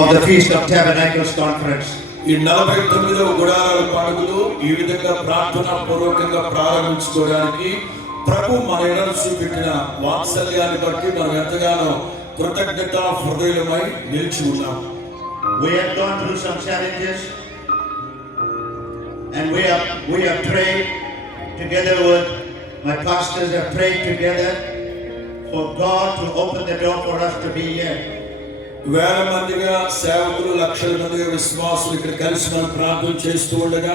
of the Feast of Tabernacles Conference. ఈ 49వ గుడారాల పండుగలు ఈ విధంగా ప్రార్థన పూర్వకంగా ప్రారంభించుకోవడానికి ప్రభు మన ఎడల చూపెట్టిన వాత్సల్యాన్ని బట్టి మనం ఎంతగానో కృతజ్ఞత హృదయమై నిలిచి ఉన్నాం. We have gone through some challenges, and we have prayed together with my pastors have prayed together for God to open the door for us to be here. వేల మందిగా సేవకులు, లక్షల మందిగా విశ్వాసులు ఇక్కడ కలిసి మనం ప్రార్థన చేస్తూ ఉండగా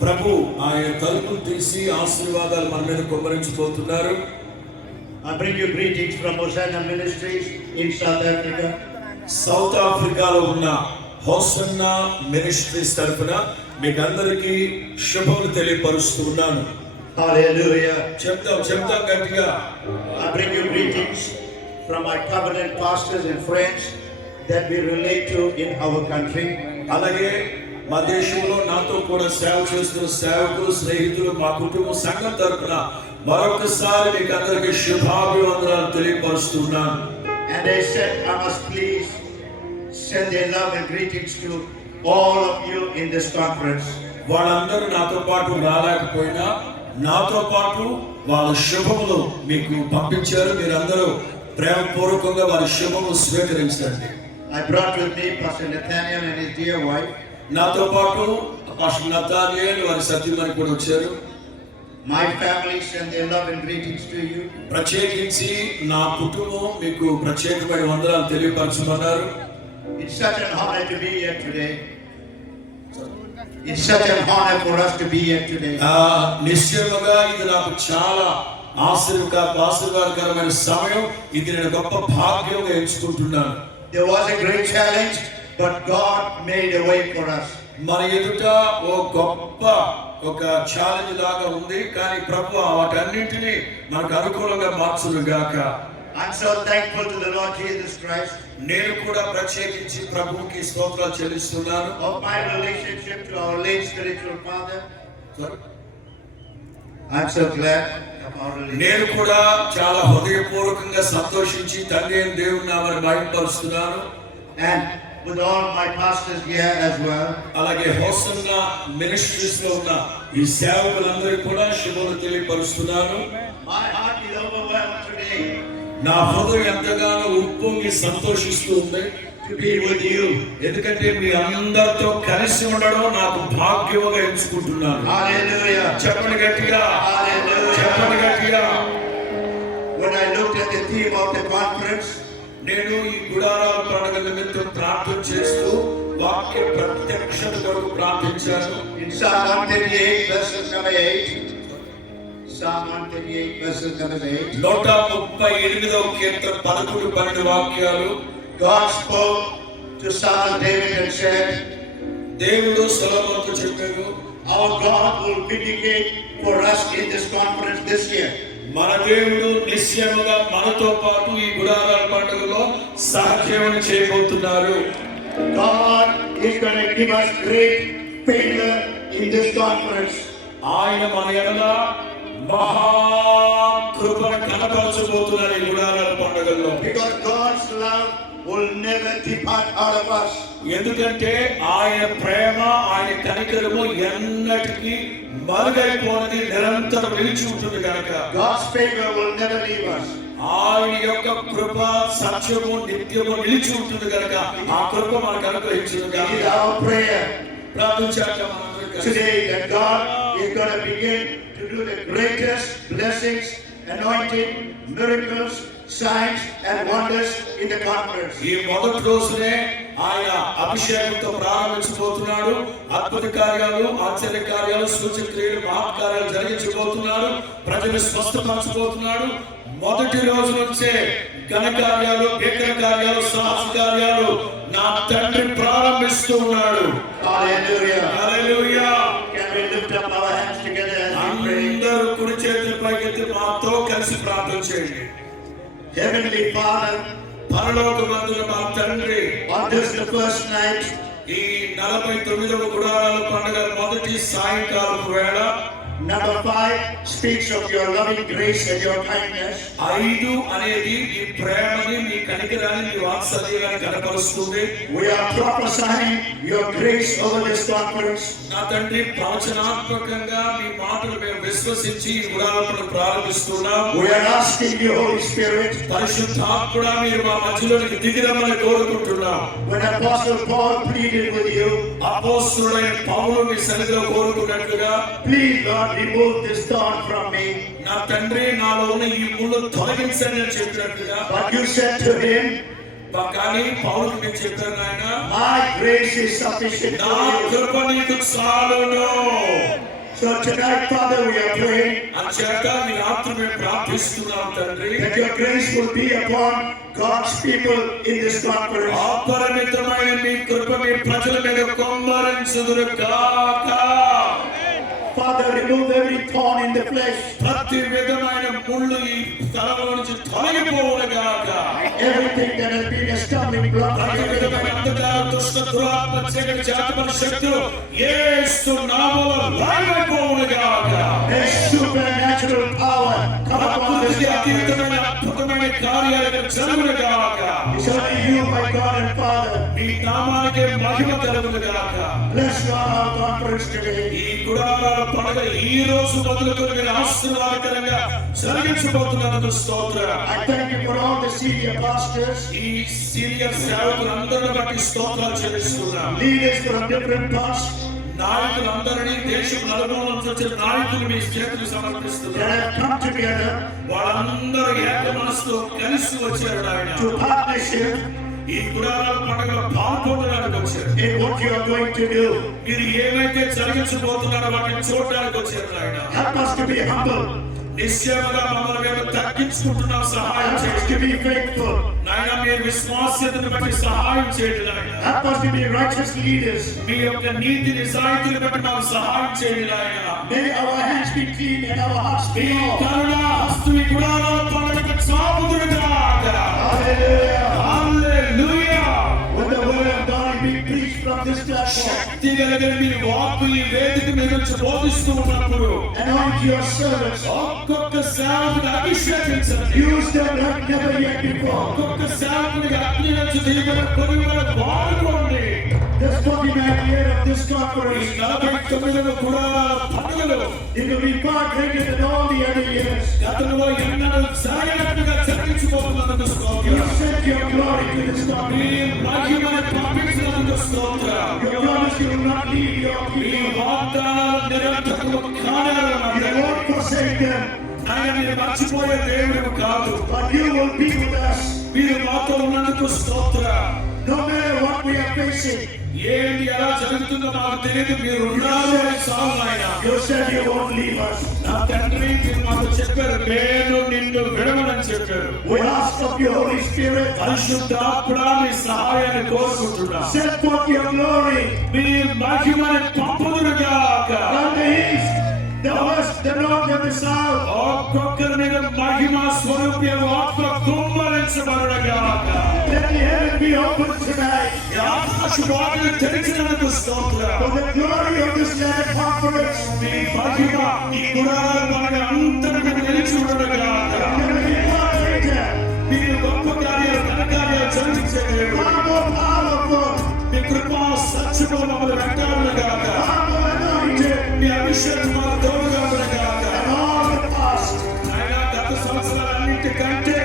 ప్రభు ఆయన తలుపులు తీసి ఆశీర్వాదాలు మన మీద కుమ్మరించబోతున్నారు. I bring you greetings from Hosanna Ministries in South Africa. South ఆఫ్రికాలో ఉన్న హోసన్నా మినిస్ట్రీస్ తరఫున మీకు అందరికీ శుభములు తెలియపరుస్తూ ఉన్నాను. Hallelujah. చెప్తాం గట్టిగా. I bring you greetings from my covenant pastors and friends that we relate to in our country. అలాగే మా దేశంలో నాతో కూడా సేవ చేస్తున్న సేవకులు, స్నేహితులు, మా కుటుంబ సంఘం తరఫున మరొకసారి మీకు అందరికీ శుభాభివందనాలు తెలియపరుస్తున్నాను. And they said, I must please send their love and greetings to all of you in this conference. వాళ్ళందరూ నాతో పాటు రాలేకపోయినా నాతో పాటు వాళ్ళ శుభములు మీకు పంపించారు. మీరందరూ ప్రేమపూర్వకంగా వారి శుభములు స్వీకరించండి. I brought with me Pastor Nathaniel and his dear wife. నాతో పాటు పాస్టర్ నతానియేల్ వారి సతీమణి కూడా వచ్చారు. My family send their love and greetings to you. ప్రత్యేకించి నా కుటుంబం మీకు ప్రత్యేకమైన వందనాలు తెలియపరచమన్నారు. It's such an honor to be here today. It's such an honor for us to be here today. నిశ్చయముగా ఇది నాకు చాలా ఆశీర్వాదకరమైన సమయం. ఇది నేను గొప్ప భాగ్యంగా ఎంచుకుంటున్నాను. There was a great challenge, but God made a way for us. మన ఎదుట ఒక ఛాలెంజ్ లాగా ఉంది, కానీ ప్రభు వాటన్నింటినీ మనకు అనుకూలంగా మార్చును గాక. I'm so thankful to the Lord Jesus Christ. నేను కూడా ప్రత్యేకించి ప్రభువుకి స్తోత్రాలు చెల్లిస్తున్నాను. Of my relationship to our late spiritual father. I'm so glad of our relationship. నేను కూడా చాలా హృదయపూర్వకంగా సంతోషించి తండ్రి అయిన దేవుని నామమును మహిమపరుస్తున్నాను. And with all my pastors here as well. అలాగే హోసన్నా మినిస్ట్రీస్ లో ఉన్న ఈ సేవకులందరికీ కూడా శుభములు తెలియపరుస్తున్నాను. My heart is overwhelmed today. నా హృదయం ఎంతగానో ఉప్పొంగి సంతోషిస్తూ ఉంది To be with you. ఎందుకంటే మీ అందరితో కలిసి ఉండడం నాకు భాగ్యముగా ఎంచుకుంటున్నాను. Hallelujah. చెప్పండి గట్టిగా. Hallelujah. చెప్పండి గట్టిగా. When I looked at the theme of the conference, నేను ఈ గుడారాల పండుగ నిమిత్తం ప్రార్థన చేస్తూ వాక్య ప్రత్యక్షత కొరకు ప్రార్థించాను. in Psalm 138 verses number 8. Psalm 138 verses number 8. 138వ కీర్తన 11, 12 వాక్యాలు. God spoke to Son of David and said, దేవుడు సొలొమోనుతో చెప్పాడు, our God will vindicate for us in this conference this year. మన దేవుడు నిశ్చయముగా మనతో పాటు ఈ గుడారాల పండుగలో సహాయం చేయబోతున్నారు. God is going to give us great favor in this conference. ఆయన మన ఎడల మహా కృపను కనపరచబోతున్నారు ఈ గుడారాల పండుగల్లో. Because God's love will never depart out of us. ఎందుకంటే ఆయన ప్రేమ, ఆయన కనికరము ఎన్నటికీ మరుగైపోనది, నిరంతరం నిలిచి ఉంటుంది కనుక. God's favor will never leave us. ఆయన యొక్క కృప సత్యము నిత్యము నిలిచి ఉంటుంది కనుక ఆ కృప మనకు అనుగ్రహించును గాక. It is our prayer ప్రార్థించాక మనందరం కలిసి today that God is going to begin to do the greatest blessings, anointing, miracles, signs and wonders in the conference. ఈ మొదటి రోజునే ఆయన అభిషేకంతో ప్రారంభించబోతున్నాడు. అద్భుత కార్యాలు, ఆశ్చర్య కార్యాలు, సూచక క్రియలు, మహత్కార్యాలు జరిగించబోతున్నాడు. ప్రజలు స్వస్థపరచబోతున్నాడు. మొదటి రోజు నుంచే ఘన కార్యాలు, భీకర కార్యాలు, సాహస కార్యాలు నా తండ్రి ప్రారంభిస్తూ ఉన్నాడు. Hallelujah. Hallelujah. Can we lift up our hands together as we pray? అందరూ కుడి చేతులు పైకెత్తి మాతో కలిసి ప్రార్థన చేయండి. Heavenly Father, పరలోకమందున మా తండ్రి, on this the first night, ఈ 49వ గుడారాల పండుగ మొదటి సాయంకాలపు వేళ Number 5 speaks of your loving grace and your kindness. 5 అనేది మీ ప్రేమని, మీ కనికరాన్ని, మీ వాత్సల్యాన్ని కనపరుస్తుంది. We are prophesying your grace over this conference. నా తండ్రి, ప్రవచనాత్మకంగా మీ మాటలు మేము విశ్వసించి ఈ ఉదాహరణను ప్రారంభిస్తున్నాం. We are asking you, Holy Spirit, పరిశుద్ధాత్ముడా, మీరు మా మధ్యలోకి దిగిరమ్మని కోరుకుంటున్నాం. when Apostle Paul pleaded with you, అపోస్తలుడైన పౌలు మీ సన్నిధిలో కోరుకున్నట్లుగా, please Lord, remove this thorn from me. నా తండ్రి, నాలో ఉన్న ఈ ముళ్ళు తొలగించండి అని చెప్పినట్లుగా, But you said to him, కానీ పౌలుకి మీరు చెప్పారు, నాయన, my grace is sufficient నా for you. కృప నీకు చాలును. So tonight, Father, we are praying అంచేత మీ రాత్రి మేము ప్రార్థిస్తున్నాం తండ్రి, that your grace will be upon God's people in this conference. అపరిమితమైన మీ కృప మీ ప్రజల మీద కుమ్మరించుదురు గాక. Father, remove every thorn in the flesh, ప్రతి విధమైన ముళ్ళు ఈ స్థలంలో నుంచి తొలగిపోవును గాక. everything that has been a stumbling block. ప్రతి విధమైన అంధకార, దుష్ట, దురాత్మ, చీకటి, చేతబడి శక్తులు యేసు నామములో లయమైపోవును గాక. A supernatural power come upon this ప్రకృతికి conference. అతీతమైన అద్భుతమైన కార్యాలు ఇక్కడ జరుగును గాక. It's only you, my God and Father. మీ నామానికి మహిమ కలుగును గాక. Bless Lord our conference today. ఈ గుడారాల పండుగ ఈ రోజు మొదలుకొని మీరు ఆశీర్వాదకరంగా జరిగించబోతున్నందుకు స్తోత్రం. I thank you for all the senior pastors, ఈ సీనియర్ సేవకులందరిని బట్టి స్తోత్రాలు చెల్లిస్తున్నాం. leaders from different parts నాయకులందరినీ, దేశం నలుమూలల నుంచి వచ్చిన నాయకులు మీ చేతులు that సమర్పిస్తున్నారు. have come together వాళ్ళందరూ ఏక మనసుతో కలిసి వచ్చారు ఆయన. to partnership ఈ గుడారాల పండుగలో పాల్గొనడానికి వచ్చారు. in what you are going to do. మీరు ఏమైతే జరిగించబోతున్నారో వాటిని చూడడానికి వచ్చారు ఆయన. Help us to be humble. నిశ్చయముగా మమ్మల్ని మేము తగ్గించుకుంటున్నాం, సహాయం Help us చేయండి. to be faithful. నాయన, మీరు విశ్వాస్యతను బట్టి సహాయం చేయండి నాయన. Help us to be righteous leaders. మీ యొక్క నీతి నిజాయితీని బట్టి మాకు సహాయం చేయండి నాయన. May our hands be clean and our hearts me be pure. కరుణ హస్తు ఈ గుడారాల పండుగకు చాపుదురుగాక. Hallelujah. Hallelujah. When the word of God be preached from this platform, శక్తి కలిగిన మీ వాక్కు ఈ వేదిక మీద నుంచి బోధిస్తూ ఉన్నప్పుడు anoint your servants. ఒక్కొక్క సేవకుని అభిషేకించండి. Use them like never yet before. ఒక్కొక్క సేవకునికి అగ్ని నుంచి దిగుబడి పొరుగున వాడుకోండి. This 49th year of this ఈ conference, 49వ గుడారాల పండుగలు it will be far greater than all the other years. గతంలో ఎన్నడూ జరగనట్టుగా జరిగించబోతున్నందుకు You స్తోత్రం. sent your glory to this me conference. మహిమను పంపించినందుకు స్తోత్రం. You promised you will not leave your me people. వాగ్దానాలు నిరంతరము You కానేరమంటే won't forsake them, ఆయన మీరు మర్చిపోయే దేవుడు కాదు. but you will be with us. మీరు మాతో ఉన్నందుకు స్తోత్రం. No matter what we are facing, ఏంటి ఎలా జరుగుతుందో మాకు తెలియదు, మీరు ఉన్నారు అని చాలు ఆయన. you said you won't leave us. నా తండ్రి మీరు మాకు చెప్పారు, నేను నిన్ను విడవనని చెప్పారు. We ask of you, Holy Spirit, పరిశుద్ధాత్ముడా, మీ సహాయాన్ని కోరుకుంటున్నా. send forth your glory me మహిమని పంపుదురుగాక. from the east, the west, the north, and the south. ఒక్కొక్కరి మీద మహిమ స్వరూపి ఆత్మ కుమ్మరించబడుగాక. Let the heaven be open tonight ఈ ఆకాశవాణిని తెరిచినందుకు స్తోత్రం. for the glory of this land conference. మీ మహిమ ఈ గుడారాల పండుగ అంతటికి నిలిచి ఉండగాక. It will be far greater, మీరు గొప్ప కార్యాలు, ఘనకార్యాలు జరిగించే దేవుడు. far more powerful, మీ కృపా సత్యము మమ్మల్ని వెంటాడుగాక. far more anointed మీ అభిషేకం మాకు తోడుగాక. than all the past. ఆయన గత సంవత్సరాలన్నింటికంటే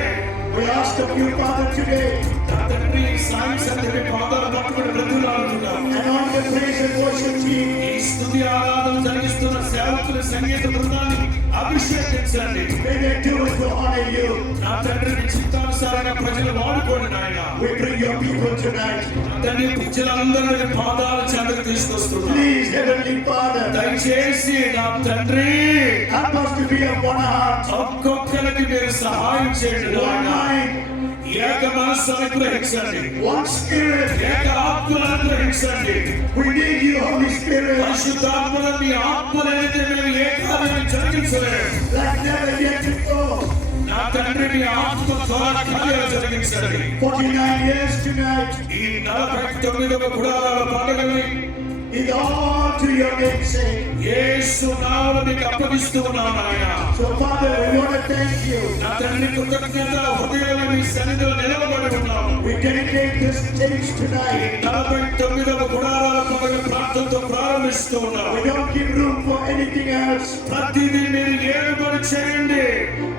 We ask of you, Father, today, నా తండ్రి సాయం సందర్భి పాదాలు పట్టుకుని బ్రతుకులాడుతున్నాం. anoint the praise and worship team. ఈ స్తుతి ఆరాధన జరిగిస్తున్న సేవకుల సంగీత బృందాన్ని అభిషేకించండి. May they do it to honor you. నా తండ్రిని చిత్తానుసారంగా ప్రజలు వాడుకోండి నాయన. We bring your people tonight. నా తండ్రి ప్రజలందరినీ పాదాల చెంతకు తీసుకొస్తున్నాం. Please, Heavenly Father, దయచేసి నా తండ్రి help us to be of one heart, ఒక్కొక్కరికి మీరు సహాయం చేయండి one నాయన. mind, ఏక మనస్సు అనుగ్రహించండి. one spirit. ఏక ఆత్మను అనుగ్రహించండి. We need you, Holy Spirit, పరిశుద్ధాత్మను మీ ఆత్మలైతే మేము ఏ కార్యాన్ని జరిగించలేము. like never yet before. నా తండ్రి మీ ఆత్మ ద్వారా కార్యాలు జరిగించండి. 49 years tonight, ఈ 49వ గుడారాల పండుగని is all to your namesake. యేసు నామములో మీకు అప్పగిస్తూ ఉన్నాను నాయన. So Father, we want to thank you. నా తండ్రి కృతజ్ఞత హృదయంలో మీ సన్నిధిలో నిలవబడి ఉన్నాము. We dedicate this stage tonight. 49వ గుడారాల పండుగ ప్రార్థనతో ప్రారంభిస్తూ ఉన్నాము. We don't give room for anything else ప్రతిదీ మీరు ఏలుబడి చేయండి.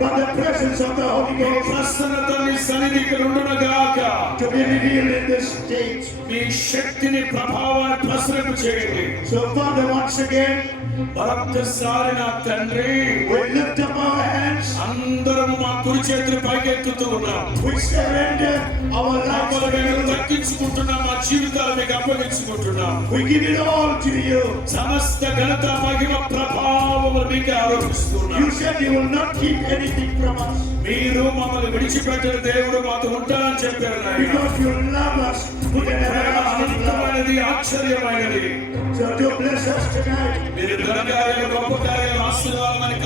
but the presence of the Holy me Ghost ప్రసన్నత మీ సన్నిధికి ఉండునుగాక. to be revealed in this stage. మీ శక్తిని ప్రభావాన్ని ప్రసరింప చేయండి. So Father, once again, మరొక్కసారి నా తండ్రి we lift up our hands. అందరం మా కుడి చేతులు పైకెత్తుతూ ఉన్నాం. We surrender our మమ్మల్ని మేము lives. తగ్గించుకుంటున్నాం. మా జీవితాలు మీకు అప్పగించుకుంటున్నాం. We give it all to you. సమస్త ఘనత మహిమ ప్రభావములు మీకే ఆరోపిస్తున్నాం. You said you will not keep anything from us మీరు మమ్మల్ని విడిచిపెట్టిన దేవుడు మాతో ఉంటానని చెప్పారు నాయన. because you love us with an Prema everlasting love. అనంతమైనది, ఆశ్చర్యమైనది. So do bless us tonight. మీరు ఘన కార్యాలు, గొప్ప కార్యాలు, ఆశీర్వాదమని